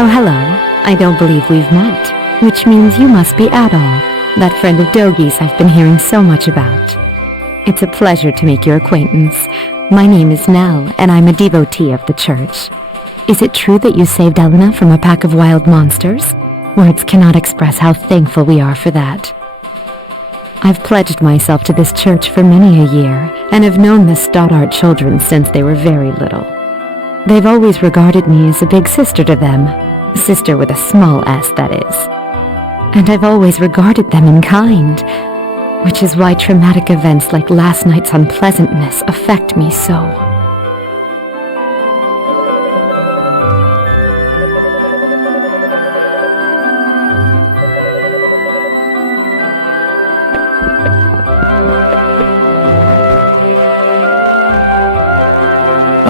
Oh, hello. I don't believe we've met, which means you must be Adol, that friend of Dogi's I've been hearing so much about. It's a pleasure to make your acquaintance. My name is Nell, and I'm a devotee of the church. Is it true that you saved Elena from a pack of wild monsters? Words cannot express how thankful we are for that. I've pledged myself to this church for many a year, and have known the Stoddart children since they were very little. They've always regarded me as a big sister to them, sister with a small s, that is. And I've always regarded them in kind, which is why traumatic events like last night's unpleasantness affect me so.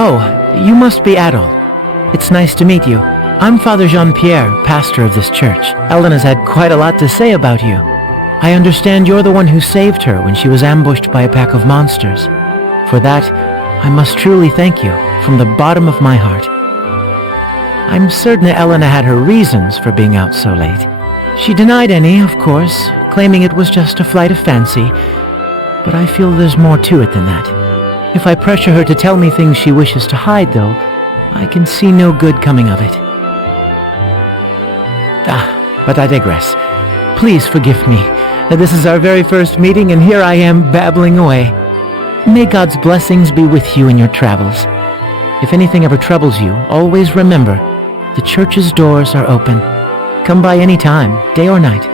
Oh, you must be Adol. It's nice to meet you. I'm Father Jean-Pierre, pastor of this church. Elena's had quite a lot to say about you. I understand you're the one who saved her when she was ambushed by a pack of monsters. For that, I must truly thank you, from the bottom of my heart. I'm certain Elena had her reasons for being out so late. She denied any, of course, claiming it was just a flight of fancy, but I feel there's more to it than that. If I pressure her to tell me things she wishes to hide, though, I can see no good coming of it. But I digress. Please forgive me. This is our very first meeting, and here I am babbling away. May God's blessings be with you in your travels. If anything ever troubles you, always remember, the church's doors are open. Come by any time, day or night.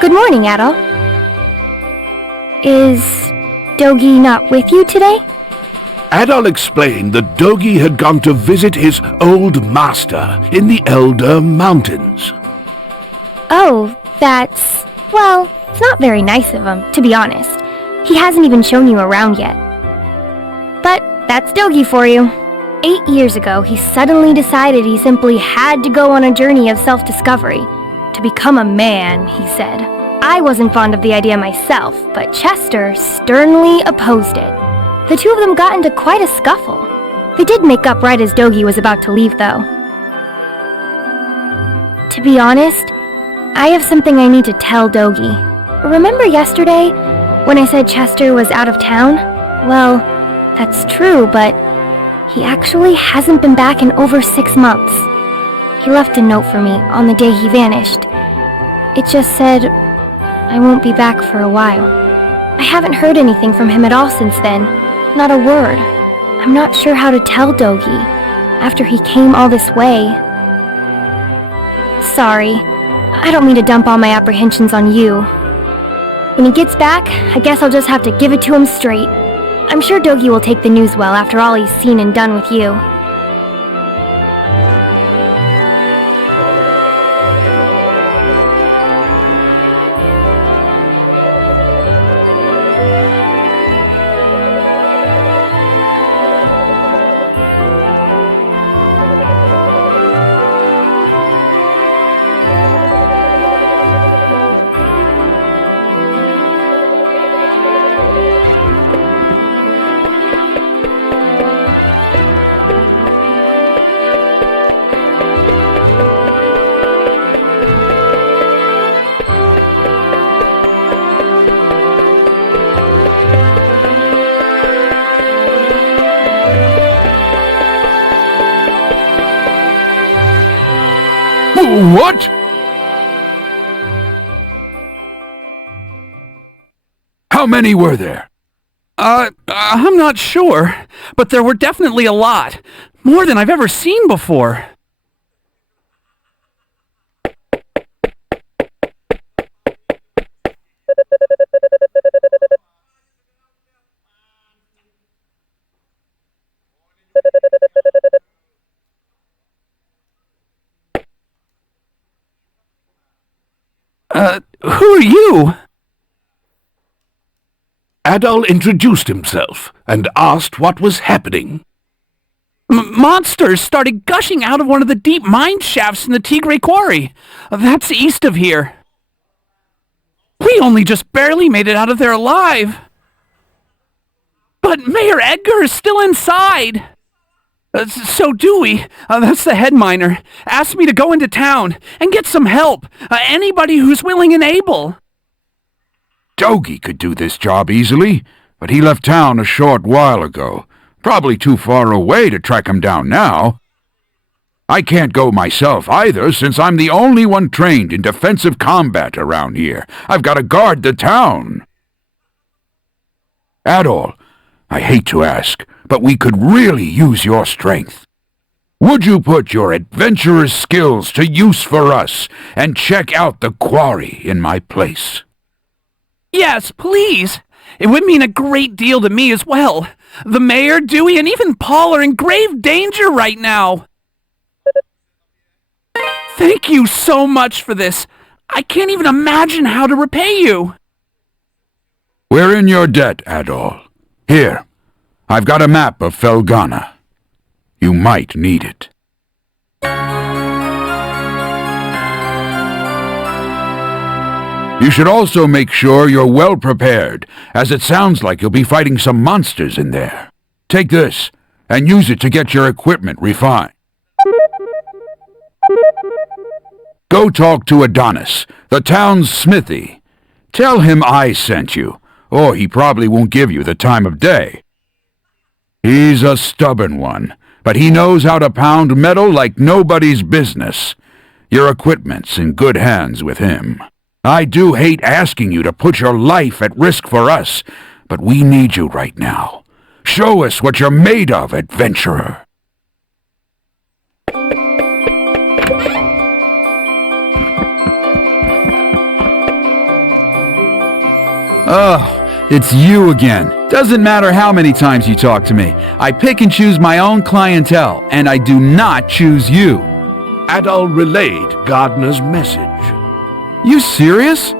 Good morning, Adol. Is Dogi not with you today? Adol explained that Dogi had gone to visit his old master in the Elder Mountains. Oh, that's Well, it's not very nice of him, to be honest. He hasn't even shown you around yet. But that's Dogi for you. 8 years ago, he suddenly decided he simply had to go on a journey of self-discovery. To become a man, he said. I wasn't fond of the idea myself, but Chester sternly opposed it. The two of them got into quite a scuffle. They did make up right as Dogi was about to leave, though. To be honest, I have something I need to tell Dogi. Remember yesterday, when I said Chester was out of town? Well, that's true, but he actually hasn't been back in over 6 months. He left a note for me on the day he vanished. It just said, I won't be back for a while. I haven't heard anything from him at all since then. Not a word. I'm not sure how to tell Dogi, after he came all this way. Sorry, I don't mean to dump all my apprehensions on you. When he gets back, I guess I'll just have to give it to him straight. I'm sure Dogi will take the news well after all he's seen and done with you. What? How many were there? I'm not sure, but there were definitely a lot. More than I've ever seen before. Who are you? Adol introduced himself and asked what was happening. Monsters started gushing out of one of the deep mine shafts in the Tigre Quarry. That's east of here. We only just barely made it out of there alive. But Mayor Edgar is still inside. So Dewey, that's the head miner, asked me to go into town and get some help. Anybody who's willing and able. Dogi could do this job easily, but he left town a short while ago. Probably too far away to track him down now. I can't go myself either, since I'm the only one trained in defensive combat around here. I've got to guard the town. Adol, I hate to ask, but we could really use your strength. Would you put your adventurer's skills to use for us and check out the quarry in my place? Yes, please. It would mean a great deal to me as well. The mayor, Dewey, and even Paul are in grave danger right now. Thank you so much for this. I can't even imagine how to repay you. We're in your debt, Adol. Here, I've got a map of Felghana. You might need it. You should also make sure you're well prepared, as it sounds like you'll be fighting some monsters in there. Take this, and use it to get your equipment refined. Go talk to Adonis, the town's smithy. Tell him I sent you, or he probably won't give you the time of day. He's a stubborn one, but he knows how to pound metal like nobody's business. Your equipment's in good hands with him. I do hate asking you to put your life at risk for us, but we need you right now. Show us what you're made of, adventurer. Oh, it's you again. Doesn't matter how many times you talk to me. I pick and choose my own clientele, and I do not choose you. Adol relayed Gardner's message. You serious?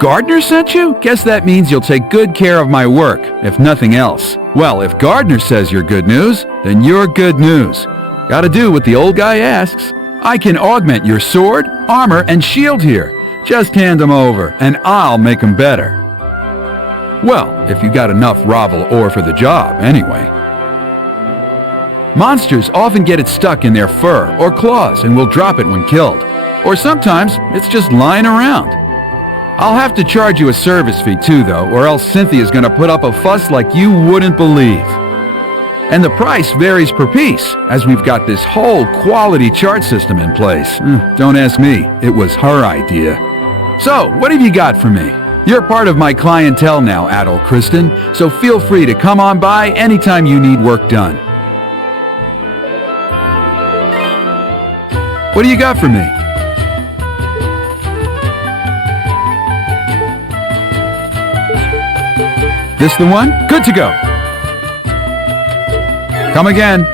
Gardner sent you? Guess that means you'll take good care of my work, if nothing else. Well, if Gardner says you're good news, then you're good news. Gotta do what the old guy asks. I can augment your sword, armor, and shield here. Just hand them over, and I'll make them better. Well, if you got enough Ravel ore for the job, anyway. Monsters often get it stuck in their fur or claws and will drop it when killed. Or sometimes it's just lying around. I'll have to charge you a service fee too, though, or else Cynthia's gonna put up a fuss like you wouldn't believe. And the price varies per piece, as we've got this whole quality chart system in place. Don't ask me, it was her idea. So, what have you got for me? You're part of my clientele now, Adol Christin, so feel free to come on by anytime you need work done. What do you got for me? This the one? Good to go. Come again.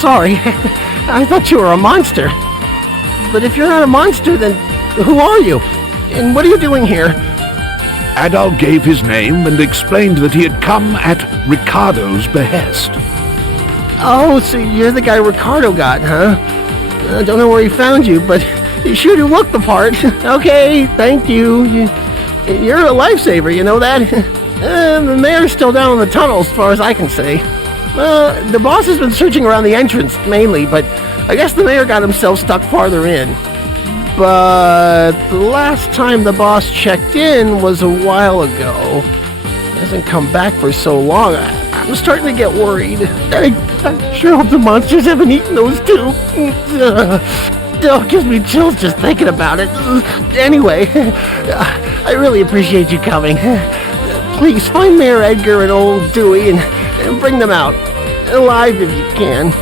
Sorry, I thought you were a monster. But if you're not a monster, then who are you? And what are you doing here? Adol gave his name and explained that he had come at Ricardo's behest. Oh, so you're the guy Ricardo got, huh? I don't know where he found you, but you sure do look the part. Okay, thank you. You're a lifesaver, you know that? The mayor's still down in the tunnel as far as I can see. The boss has been searching around the entrance, mainly, but I guess the mayor got himself stuck farther in. But the last time the boss checked in was a while ago. He hasn't come back for so long. I'm starting to get worried. I sure hope the monsters haven't eaten those two. It gives me chills just thinking about it. Anyway, I really appreciate you coming. Please find Mayor Edgar and old Dewey and bring them out. Alive if you can.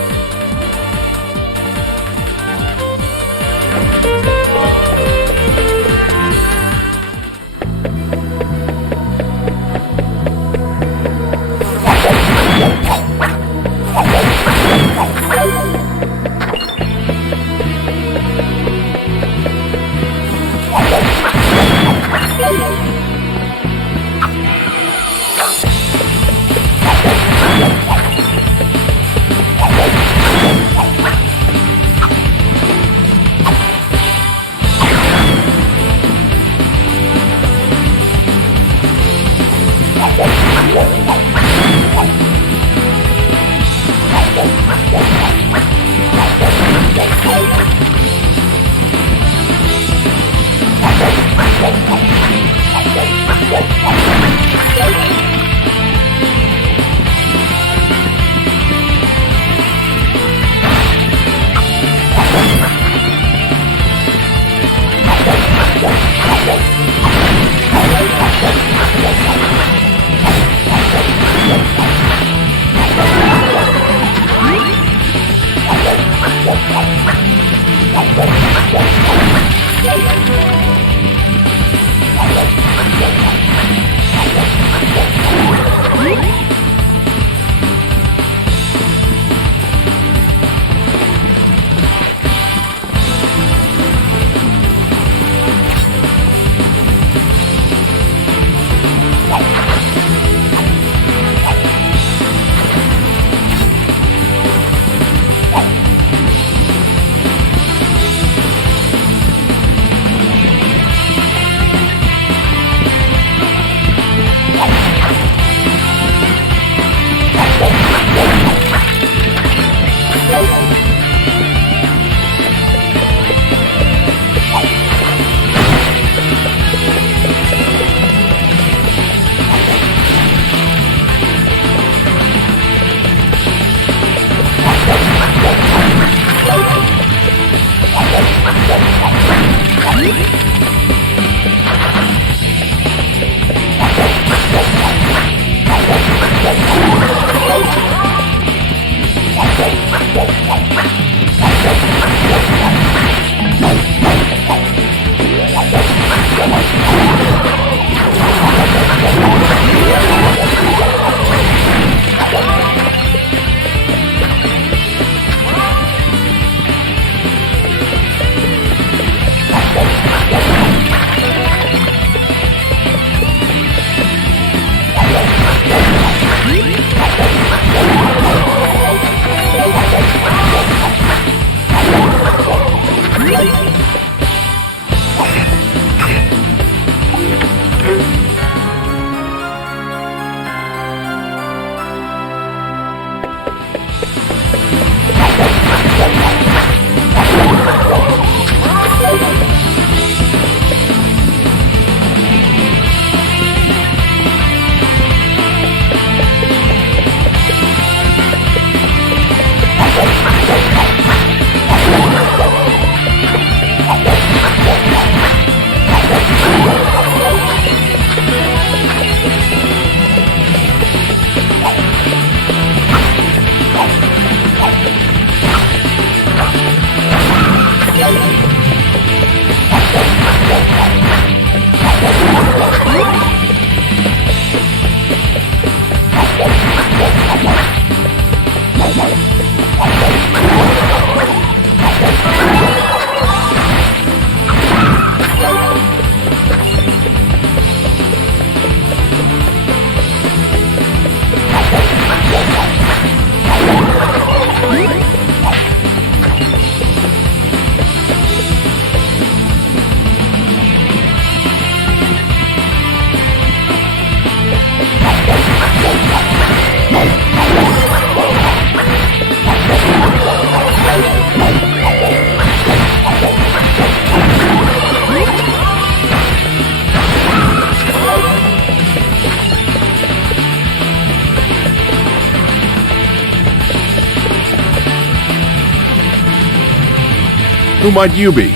Who might you be?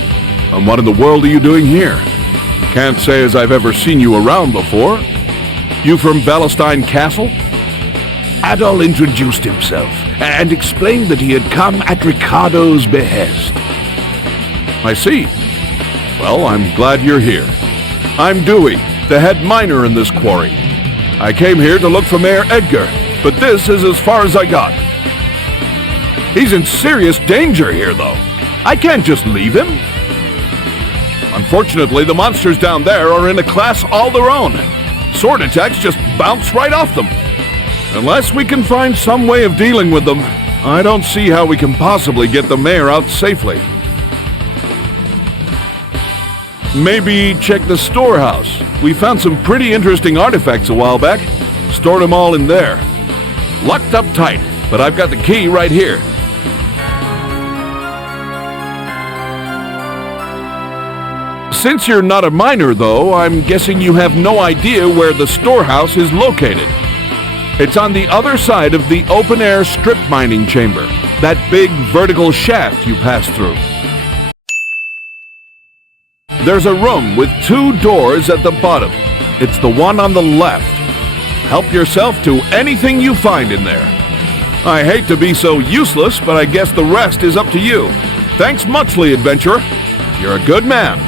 And what in the world are you doing here? Can't say as I've ever seen you around before. You from Valestein Castle? Adol introduced himself and explained that he had come at Ricardo's behest. I see. Well, I'm glad you're here. I'm Dewey, the head miner in this quarry. I came here to look for Mayor Edgar, but this is as far as I got. He's in serious danger here, though. I can't just leave him. Unfortunately, the monsters down there are in a class all their own. Sword attacks just bounce right off them. Unless we can find some way of dealing with them, I don't see how we can possibly get the mayor out safely. Maybe check the storehouse. We found some pretty interesting artifacts a while back. Stored them all in there. Locked up tight, but I've got the key right here. Since you're not a miner, though, I'm guessing you have no idea where the storehouse is located. It's on the other side of the open-air strip mining chamber, that big vertical shaft you pass through. There's a room with 2 doors at the bottom. It's the one on the left. Help yourself to anything you find in there. I hate to be so useless, but I guess the rest is up to you. Thanks muchly, adventurer. You're a good man.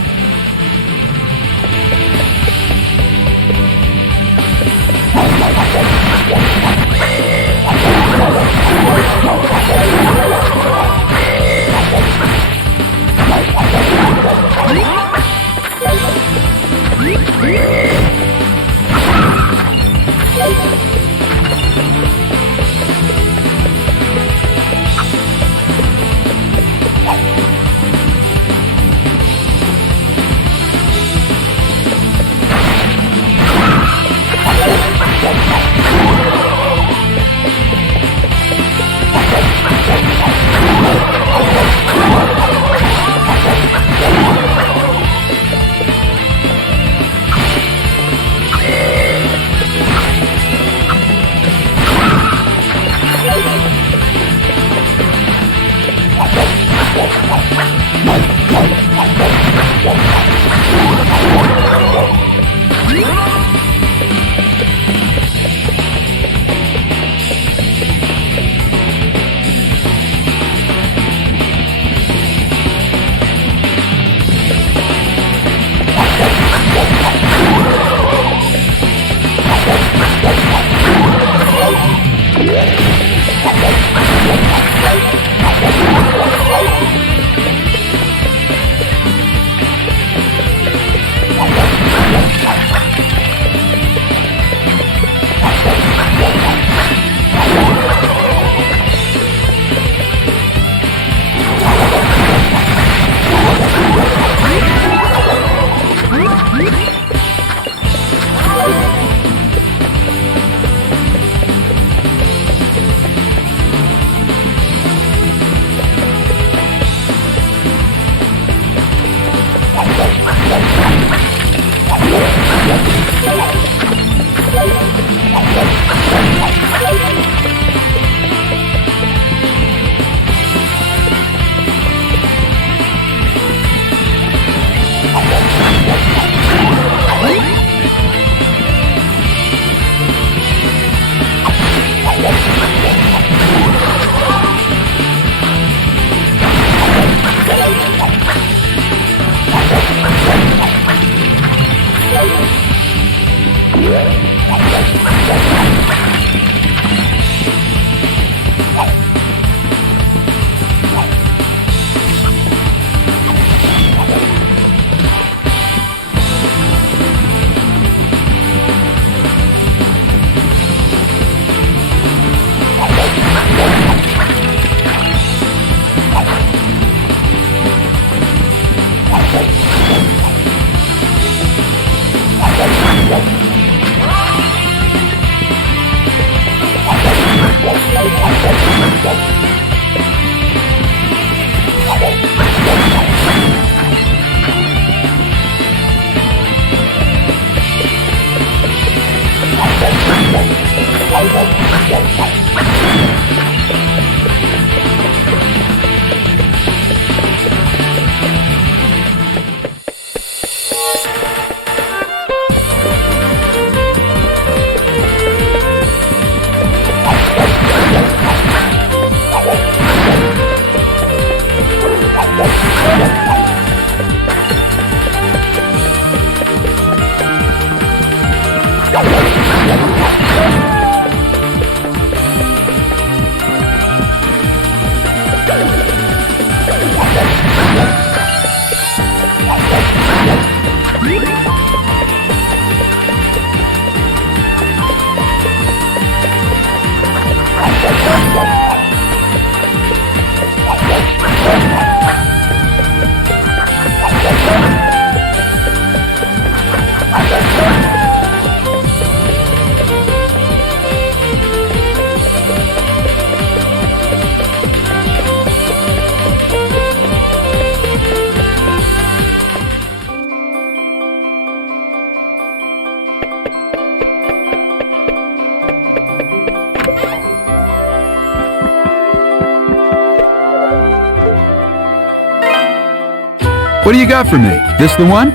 What do you got for me? This the one?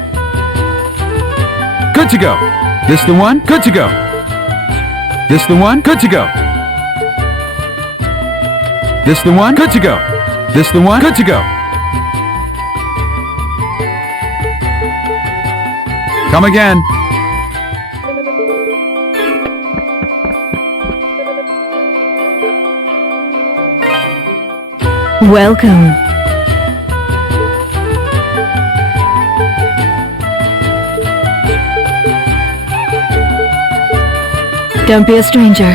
Good to go. This the one? Good to go. This the one? Good to go. This the one? Good to go. This the one? Good to go. Come again. Welcome. Don't be a stranger.